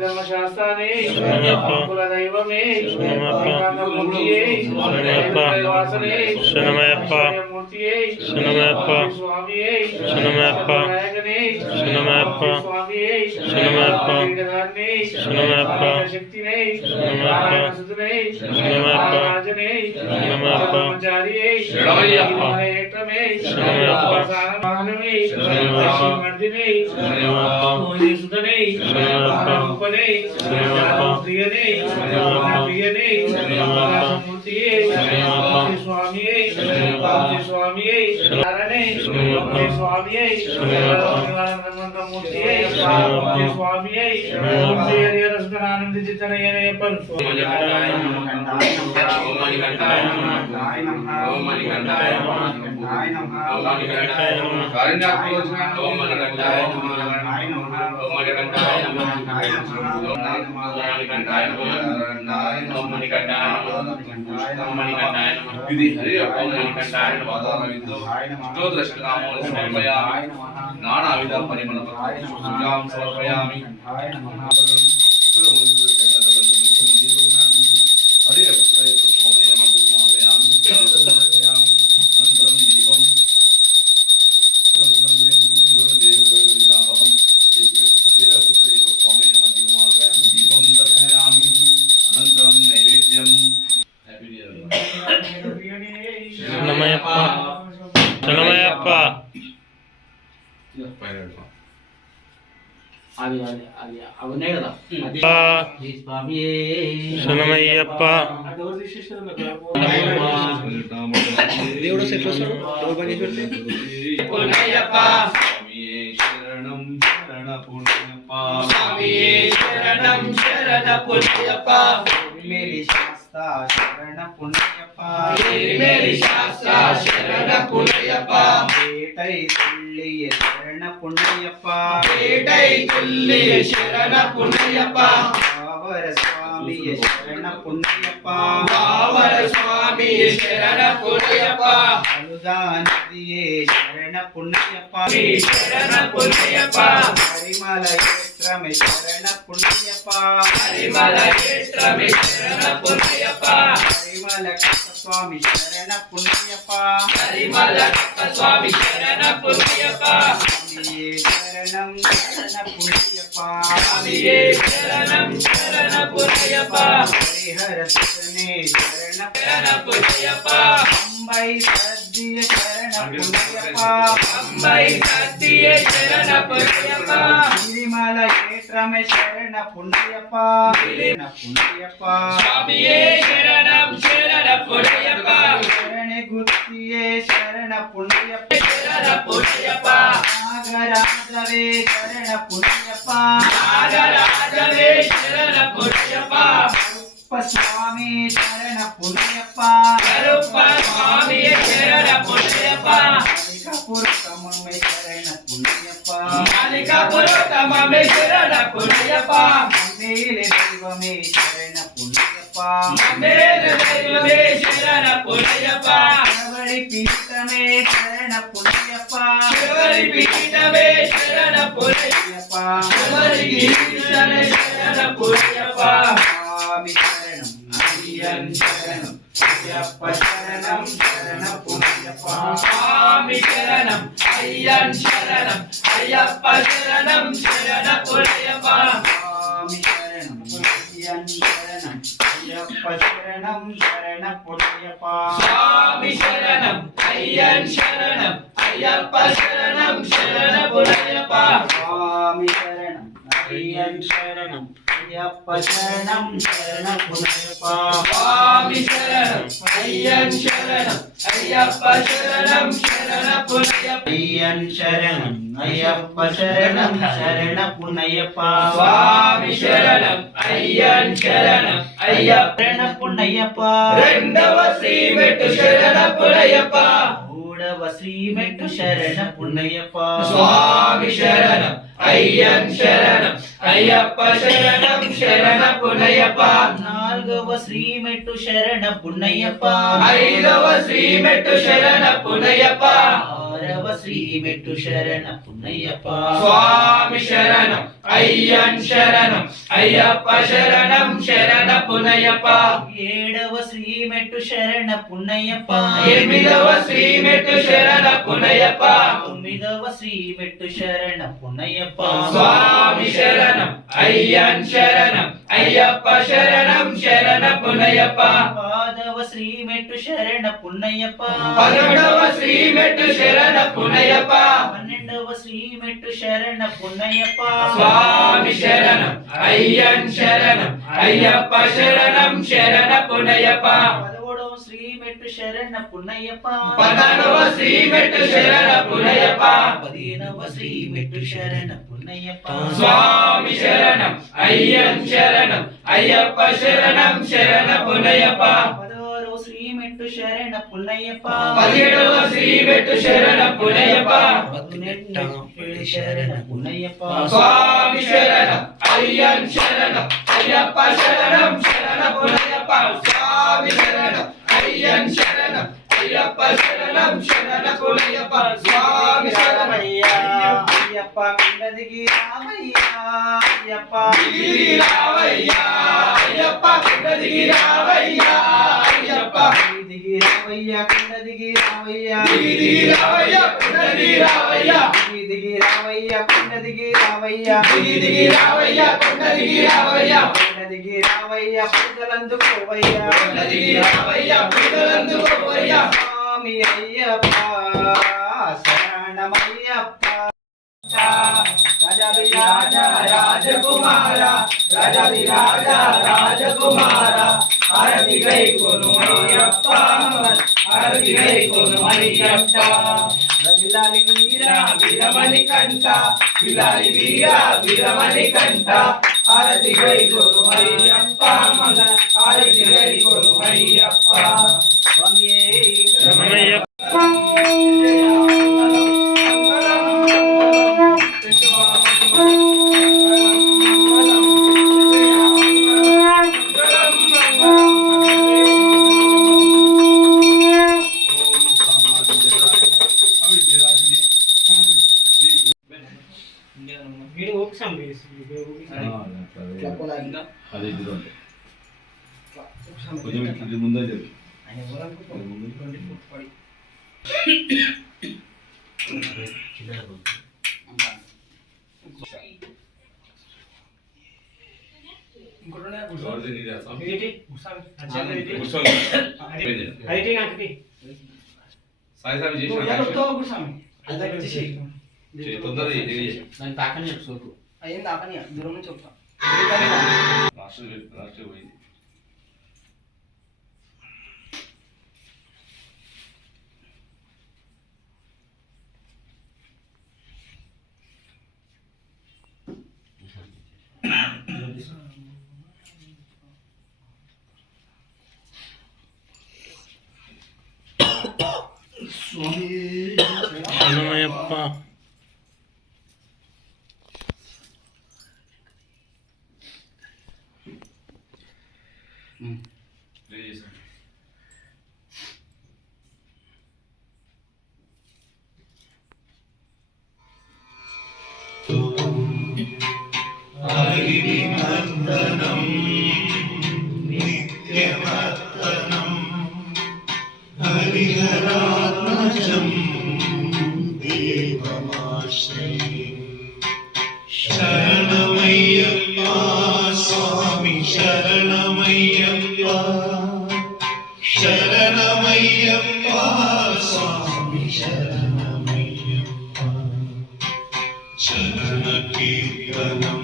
ధర్మశాస్త్రాన్ని కుల దైవమే మూర్తియే శరణమయ్యప్ప శరణమయ్యప్ప స్వామియే శరణమయ్యప్ప శరణమయ్యప్ప శరణమయ్యప్ప శరణమయ్యప్ప శక్తినే శరణమయ్యప్ప సుతునే శరణమయ్యప్ప రాజనే శరణమయ్యప్ప బ్రహ్మచారియే శరణమయ్యప్ప ఏకమే శరణమయ్యప్ప మానవే శరణమయ్యప్ప మర్దినే శరణమయ్యప్ప సుతనే శరణమయ్యప్ప ఉపనే శరణమయ్యప్ప ప్రియనే శరణమయ్యప్ప ప్రియనే శరణమయ్యప్ప మూర్తియే శరణమయ్యప్ప స్వామియే శరణమయ్యప్ప స్వామియే శరణే శరణమయ్యప్ప స్వామియే శరణమయ్యప్ప మూర్తియే శరణమయ్యప్ప స్వామియే శరణమయ్యప్ప హరి రసనానంద చిత్తనయనయప్పన్ నానావిధ పరిమళ సమర్పయామి శరణమయ్యప్ప శరణమయ్యప్ప అది అది అది అవి ఉన్నాయి కదా అది స్వామియే శరణమయ్యప్ప దేవుడు సెట్ వస్తాడు డోర్ బంద్ చేసి పెడితే శరణం శరణ పుణ్యప్ప స్వామియే శరణం శరణ పుణ్యప్ప మేరీ శాస్త్ర శరణ పుణ్యప్ప మేరీ శాస్త్ర శరణ పుణ్యప్ప బేటై తుల్లియ శరణ పుణ్యప్ప బేటై తుల్లియ శరణ పుణ్యప్ప బావర స్వామియ శరణ పుణ్యప్ప బావర స్వామియ శరణ పుణ్యప్ప అనుదానదియే శరణ పుణ్యప్ప శరణ పుణ్యప్ప పరిమళ క్షేత్రమే శరణ పుణ్యప్ప పరిమళ క్షేత్రమే శరణ పుణ్యప్ప పరిమళ స్వామి శరణ పుణ్యప్ప పరిమళ స్వామి శరణ పుణ్యప్ప శరణం శరణ పుణ్యప్ప శరణం శరణ పుణ్యప్ప హరిహర సుతనే శరణ శరణ పుణ్యప్ప అంబై సద్దియ శరణ పుణ్యప్ప అంబై సద్దియ శరణ పుణ్యప్ప గిరిమల క్షేత్రమే శరణ పుణ్యప్ప శరణ పుణ్యప్ప స్వామియే శరణం శరణ పుణ్యప్ప శరణ గుత్తియే శరణ పుణ్యప్ప శరణ పుణ్యప్ప నాగరాజవే శరణ పుణ్యప్ప నాగరాజవే శరణ పుణ్యప్ప స్వామి శరణ పుణ్యప్ప స్వామి శరణ పుణ్యప్ప మాలికాపురతమే శరణ పుణ్యప్ప మాలికాపురతమే శరణ పుణ్యప్ప మేలే దైవమే శరణ పుణ్యప్ప మేలే దైవమే శరణ పుణ్యప్ప శబరి పీఠమే శరణ పుణ్యప్ప శబరి పీఠమే శరణ పుణ్యప్ప శబరి పీఠమే శరణ పుణ్యప్ప స్వామి శరణం అయ్యన్ శరణం అయ్యప్ప శరణం శరణ పుణ్యప్ప స్వామి శరణం అయ్యన్ శరణం అయ్యప్ప శరణం శరణ పుణ్యప్ప స్వామి శరణం అయ్యన్ శరణం అయ్యప్ప శరణం శరణ పుణ్యప్ప స్వామి శరణం అయ్యన్ శరణం అయ్యప్ప శరణం శరణ పుణ్యప్ప స్వామి శరణం అయ్యన్ శరణం అయ్యప్ప శరణం శరణ పుణ్యప్ప స్వామి శరణం అయ్యన్ శరణం అయ్యప్ప శరణం శరణ పుణ్యప్ప అయ్యన్ శరణం అయ్యప్ప శరణం శరణ పుణ్యప్ప స్వామి శరణం అయ్యన్ శరణం అయ్యప్ప శరణ పుణ్యప్ప రెండవ శ్రీమెట్టు శరణ పుణ్యప్ప మూడవ శ్రీమెట్టు శరణ పుణ్యప్ప స్వామి శరణం అయ్యన్ శరణం అయ్యప్ప శరణం శరణ పుణ్యప్ప నాలుగవ శ్రీమెట్టు శరణ పుణ్యప్ప ఐదవ శ్రీమెట్టు శరణ పుణ్యప్ప ఏడవ శ్రీ మెట్టు శరణ పున్నయ్యప్ప స్వామి శరణం అయ్యన్ శరణం అయ్యప్ప శరణం శరణ పునయ్యప్ప ఏడవ శ్రీ మెట్టు శరణ పున్నయ్యప్ప ఎనిమిదవ శ్రీ మెట్టు శరణ పునయ్యప్ప తొమ్మిదవ శ్రీ మెట్టు శరణ పున్నయ్యప్ప స్వామి శరణం అయ్యన్ శరణం అయ్యప్ప శరణం శరణ పునయ్యప్ప పాదవ శ్రీ మెట్టు శరణ పున్నయ్యప్ప 11వ శ్రీ మెట్టు శరణ పునయ్యప్ప 12వ శ్రీ మెట్టు శరణ పున్నయ్యప్ప స్వామి శరణం అయ్యన్ శరణం అయ్యప్ప శరణం శరణ పునయ్యప్ప 13వ శ్రీ మెట్టు శరణ పున్నయ్యప్ప 16వ శ్రీ మెట్టు శరణ పునయ్యప్ప 15వ శ్రీ మెట్టు శరణ పున్నయ్యప్ప స్వామి శరణం అయ్యన్ శరణం అయ్యప్ప శరణం శరణ పునయ్యప్ప 16వ శ్రీ మెట్టు శరణ పున్నయ్యప్ప 17వ శ్రీ మెట్టు శరణ పునయ్యప్ప 18వ శరణ పున్నయ్యప్ప స్వామి శరణం అయ్యన్ శరణం అయ్యప్ప శరణం శరణ పునయ్యప్ప స్వామి శరణం అయ్యన్ శరణం అయ్యప్ప శరణం శరణ పునయ్యప్ప స్వామి శరణం అయ్యప్ప కింద దిగి రామయ్యా అయ్యప్ప దిగి రావయ్యా అయ్యప్ప కింద దిగి రావయ్యా అయ్యప్ప దిగి రావయ్యా కింద దిగి రావయ్యా దిగి రావయ్యా కింద దిగి రావయ్యా దిగి రావయ్యా కింద దిగి రావయ్యా దిగి రావయ్యా కింద దిగి రావయ్యా కింద దిగి రావయ్యా పూజలందుకోవయ్యా కింద దిగి రావయ్యా పూజలందుకోవయ్యా స్వామి అయ్యప్ప శరణమయ్యప్ప రాజవిరాజ రాజకుమార రాజవిరాజ రాజకుమార హారతి గై కొను అయ్యప్ప హారతి గై కొను అయ్యప్ప రవిలాలి వీరా వీరమణి కంఠ విలాలి వీర వీరమణి కంఠ హారతి గై కొను అయ్యప్ప హారతి గై కొను అయ్యప్ప స్వామియే శరణమయ్యప్ప అదే కొంచెం ఇట్లా ముందే చెప్పి సాయి సాయి చేసి తొందరగా దాని తాకని సోకు అయ్యింది తాకని దూరం నుంచి చెప్తా రాష్ట్ర పోయింది శరణమయ్యప్ప హరిమర్దనం నిత్యవర్తనం హరిహరాత్మజం దేవమాశ్రయే శరణమయ్యప్ప స్వామి శరణమయ్యప్ప శరణమయ్యప్ప స్వామి శరణమయ్యప్ప చరణ కీర్తనం